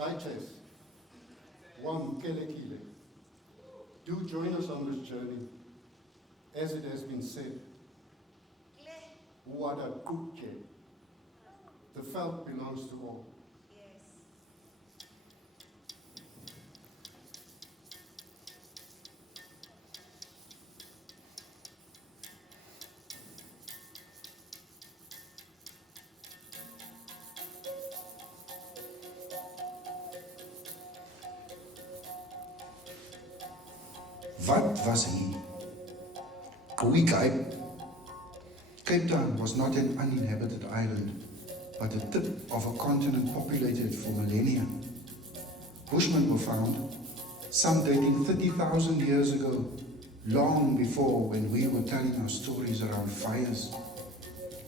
Righteous, one Kelekile. Do join us on this journey. As it has been said, Wada Kuche. The veld belongs to all. Wat was hier? Kock. Cape Town was not an uninhabited island, but the tip of a continent populated for millennia. Bushmen were found, some dating 30,000 years ago, long before when we were telling our stories around fires,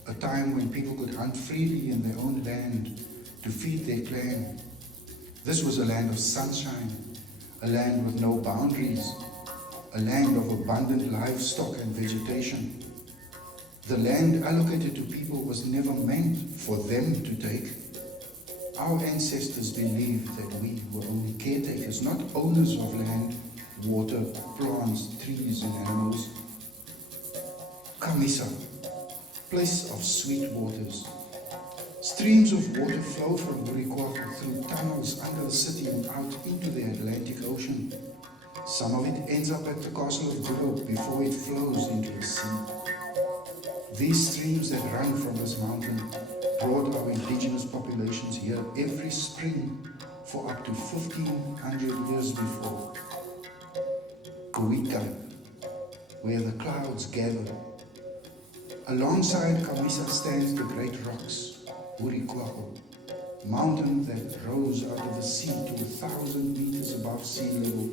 a time when people could hunt freely in their own land to feed their clan. This was a land of sunshine, a land with no boundaries, a land of abundant livestock and vegetation. The land allocated to people was never meant for them to take. Our ancestors believed that we were only caretakers, not owners of land, water, plants, trees, and animals. Camissa, place of sweet waters. Streams of water flow from Kock through tunnels under the city and out into the Atlantic Ocean. Some of it ends up at the castle of Kock before it flows into the sea. These streams that run from this mountain brought our indigenous populations here every spring for up to 1,500 years before. Kock, where the clouds gather. Alongside Camissa stands the great rocks, Kock, mountain that rose out of the sea to 1,000 meters above sea level.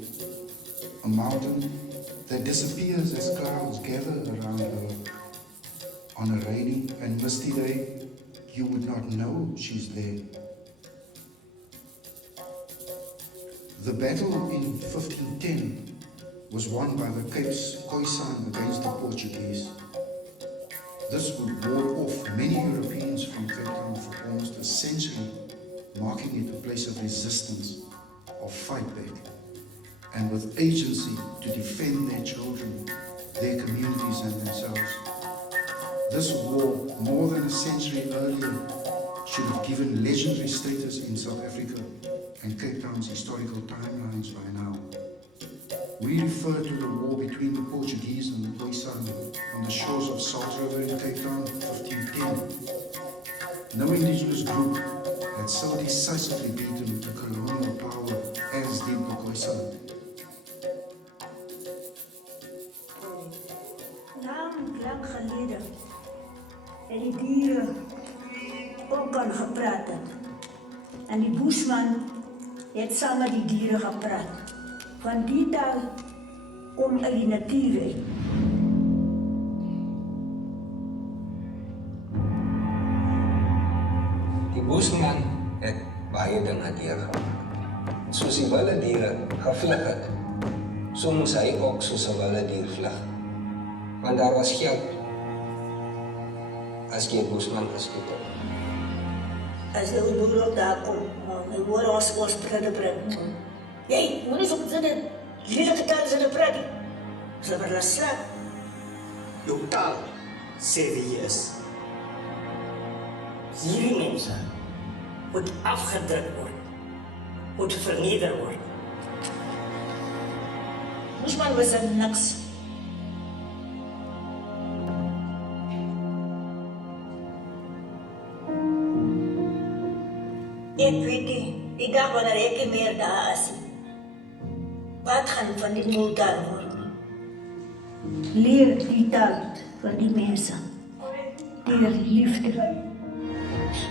A mountain that disappears as clouds gather around her. On a rainy and misty day, you would not know she's there. The battle in 1510 was won by the Cape's Khoisan against the Portuguese. This would ward off many Europeans from Cape Town for almost a century, marking it a place of resistance, of fight back, and with agency to defend their children, their communities and themselves. This war, more than a century earlier, should have given legendary status in South Africa and Cape Town's historical timelines by now. We refer to the war between the Portuguese and the Khoisan on the shores of Salt River in Cape Town, 1510. No indigenous group had so decisively beaten the colonial power as did the Khoisan. Lang geleden en die dieren ook al gepraat het. En die Bushman het saam met die dieren gepraat. Van die taal kom uit die natuur uit. Die Bushman het baie dinge deurgegaan. Soos die wilde diere gevlug het, so moes hy ook soos 'n wilde dier vlug. Want daar was geld as jy Bushman geskiet het. As die boer daar kom, dan word ons bring. Jy, moet nie so dit lelike taal is in die praat nie. Ze hebben laat slaan. Jou taal sê wie jy is. Hierdie mense moet afgedruk word, moet verneder word. Bushman was er niks. Ek weet nie, die dag wanneer ek nie meer daar is, wat gaan van die moeder word? Leer die taal van die mense, deur liefde.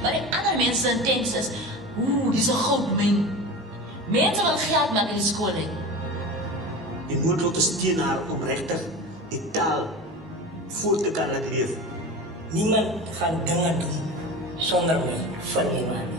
Maar die ander mense intens is, dis 'n goudmyn. Mense wil geld maak in die skool uit. Die noodlot is teen haar om regtig die taal voort te kan laat leef. Niemand gaan dinge doen sonder my van iemand.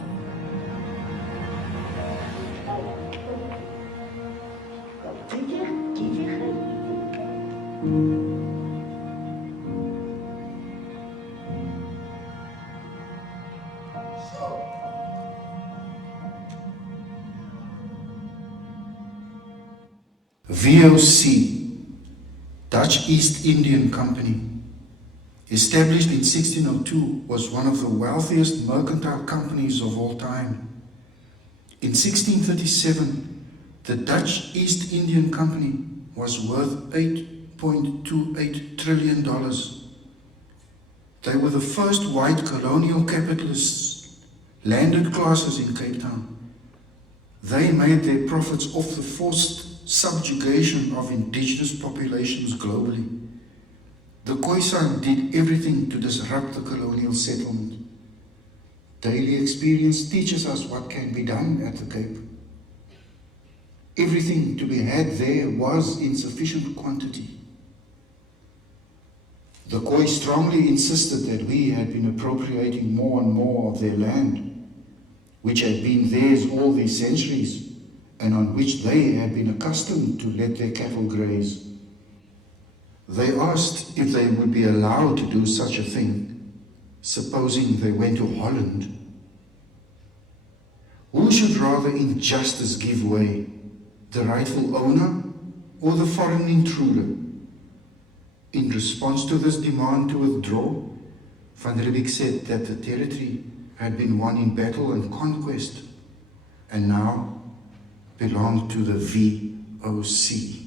VOC, Dutch East Indian Company, established in 1602, was one of the wealthiest mercantile companies of all time. In 1637, the Dutch East Indian Company was worth $8.28 trillion. They were the first white colonial capitalists, landed classes in Cape Town. They made their profits off the forced subjugation of indigenous populations globally. The Khoisan did everything to disrupt the colonial settlement. Daily experience teaches us what can be done at the Cape. Everything to be had there was in sufficient quantity. The Khoi strongly insisted that we had been appropriating more and more of their land, which had been theirs all these centuries, and on which they had been accustomed to let their cattle graze. They asked if they would be allowed to do such a thing, supposing they went to Holland. Who should rather in justice give way, the rightful owner or the foreign intruder? In response to this demand to withdraw, Van Riebeeck said that the territory had been won in battle and conquest, and now belonged to the VOC.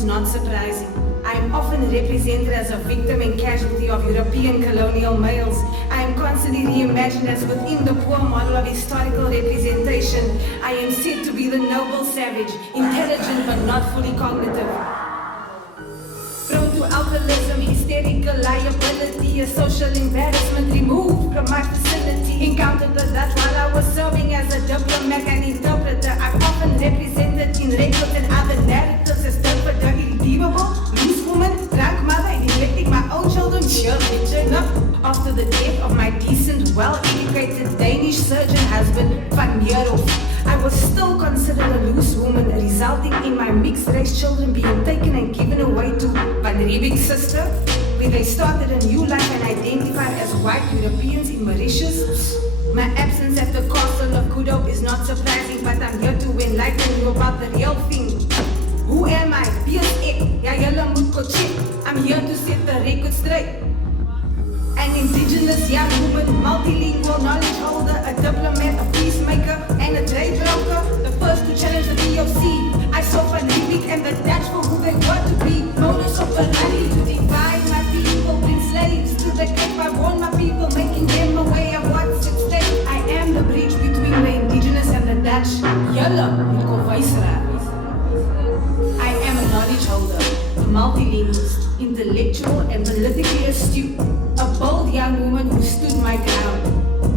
is not surprising. I am often represented as a victim and casualty of European colonial males. I am constantly reimagined as within the poor model of historical representation. I am said to be the noble savage, intelligent but not fully cognitive. Prone to alcoholism, hysterical liability, a social embarrassment removed from my vicinity. Encountered the Dutch while I was serving as a diplomat and interpreter. I've often represented in records and other narratives as the irredeemable, loose woman, drunk mother, neglecting my own children. Sure, enough. After the death of my decent, well-educated Danish surgeon husband, Van Mierhoff, I was still considered a loose woman, resulting in my mixed-race children being taken and given away to Van Riebeeck's sister, where they started a new life and identified as white Europeans in Mauritius. My absence at the castle of Good Hope is not surprising, but I'm here to enlighten you about the real thing. Who am I? Wie is ek? Ja, julle moet go check. I'm here to set the record straight. An indigenous young woman, multilingual knowledge holder, a diplomat, a peacemaker, and a trade broker. The first to challenge the VOC. I saw Van Riebeek and the Dutch for who they want to be. Modus operandi to divide my people, bring slaves to the Cape. I warn my people, making them aware of what's at stake. I am the bridge between the indigenous and the Dutch. Julle moet kom wys raak. I am a knowledge holder, a multilingualist, intellectual and politically astute, a bold young woman who stood my ground.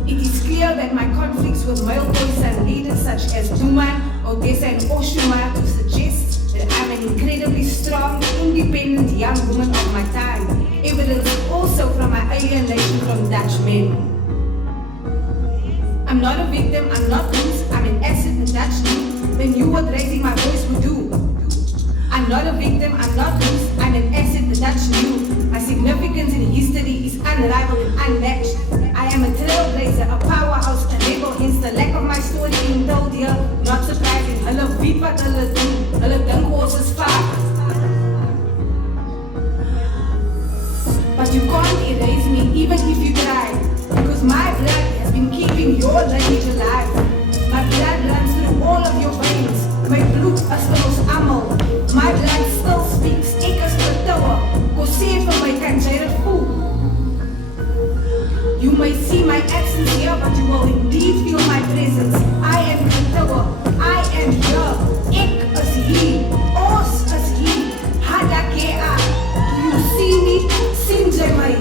It is clear that my conflicts with male voice and leaders such as Duma, Odessa and Oshuma to suggest that I'm an incredibly strong, independent young woman of my time, evidenced also from my alienation from Dutch men. I'm not a victim, I'm not loose, I'm an asset the Dutch need, they knew what raising my voice would do. I'm not a victim, I'm not loose, I'm an asset the Dutch knew. My significance in history is unrivaled and unmatched. I am a trailblazer, a powerhouse, a rebel, hence the lack of my story being told here. Not surprising, hulle weet wat hulle doen, hulle dink ons is vaak. But you can't erase me, even if you try, because my blood has been keeping your lineage alive. My blood runs through all of your veins, my bloed as ons almal. My blood still speaks, ek is vertrouwe, ko sê vir my kan jy dit voel. You may see my absence here, but you will indeed feel my presence. I am vertrouwe, I am here, ek is hier, ons is hier, hadakea. Do you see me? Sien jy my?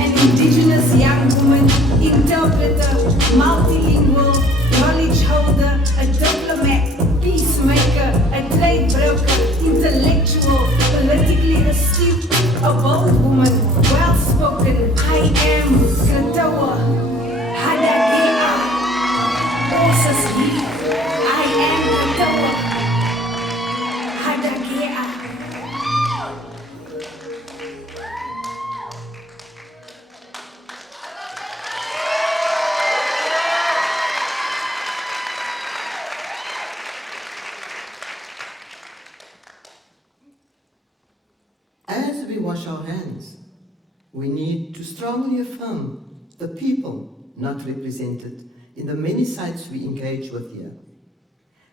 An indigenous young woman, interpreter, multilingual, knowledge holder, a diplomat, peacemaker, a trade broker, intellectual, politically astute, a bold woman, well-spoken. I am Kratawa, Hadagea, Osasli. I am Kratawa, Hadagea. As we wash our hands, we need to strongly affirm the people not represented in the many sites we engage with here.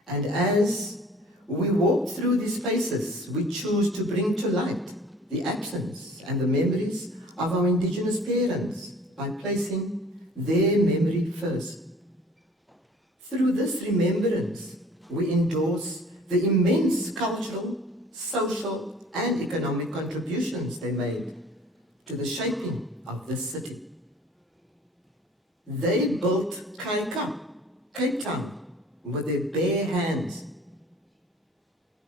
And as we walk through these spaces, we choose to bring to light the absence and the memories of our indigenous parents by placing their memory first. Through this remembrance, we endorse the immense cultural, social, and economic contributions they made to the shaping of this city. They built Cape Town, with their bare hands.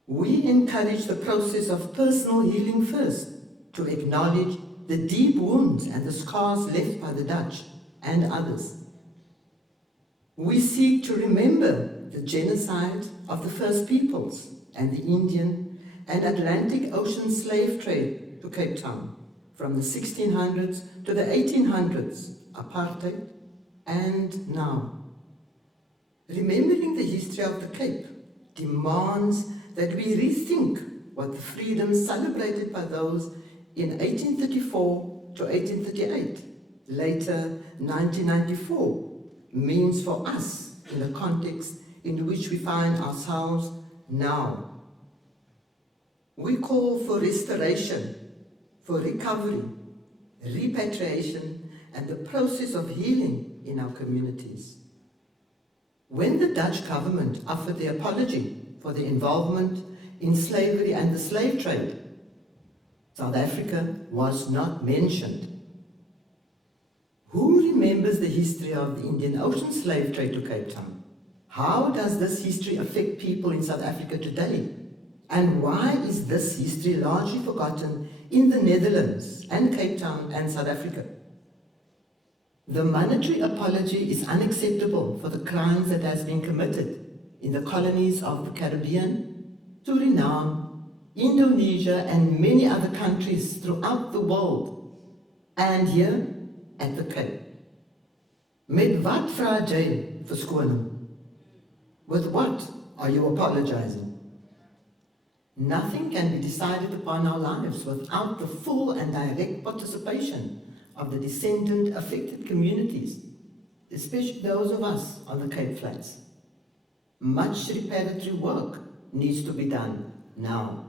We encourage the process of personal healing first, to acknowledge the deep wounds and the scars left by the Dutch and others. We seek to remember the genocide of the First Peoples and the Indian and Atlantic Ocean slave trade to Cape Town from the 1600s to the 1800s, apartheid, and now. Remembering the history of the Cape demands that we rethink what the freedom celebrated by those in 1834 to 1838, later 1994, means for us in the context in which we find ourselves now. We call for restoration, for recovery, repatriation, and the process of healing in our communities. When the Dutch government offered their apology for their involvement in slavery and the slave trade, South Africa was not mentioned. Who remembers the history of the Indian Ocean slave trade to Cape Town? How does this history affect people in South Africa today? And why is this history largely forgotten in the Netherlands and Cape Town and South Africa? The monetary apology is unacceptable for the crimes that has been committed in the colonies of the Caribbean, Suriname, Indonesia, and many other countries throughout the world, and here at the Cape. Met wat vra jy verskoning? With what are you apologizing? Nothing can be decided upon our lives without the full and direct participation of the descendant affected communities, especially those of us on the Cape Flats. Much reparatory work needs to be done now.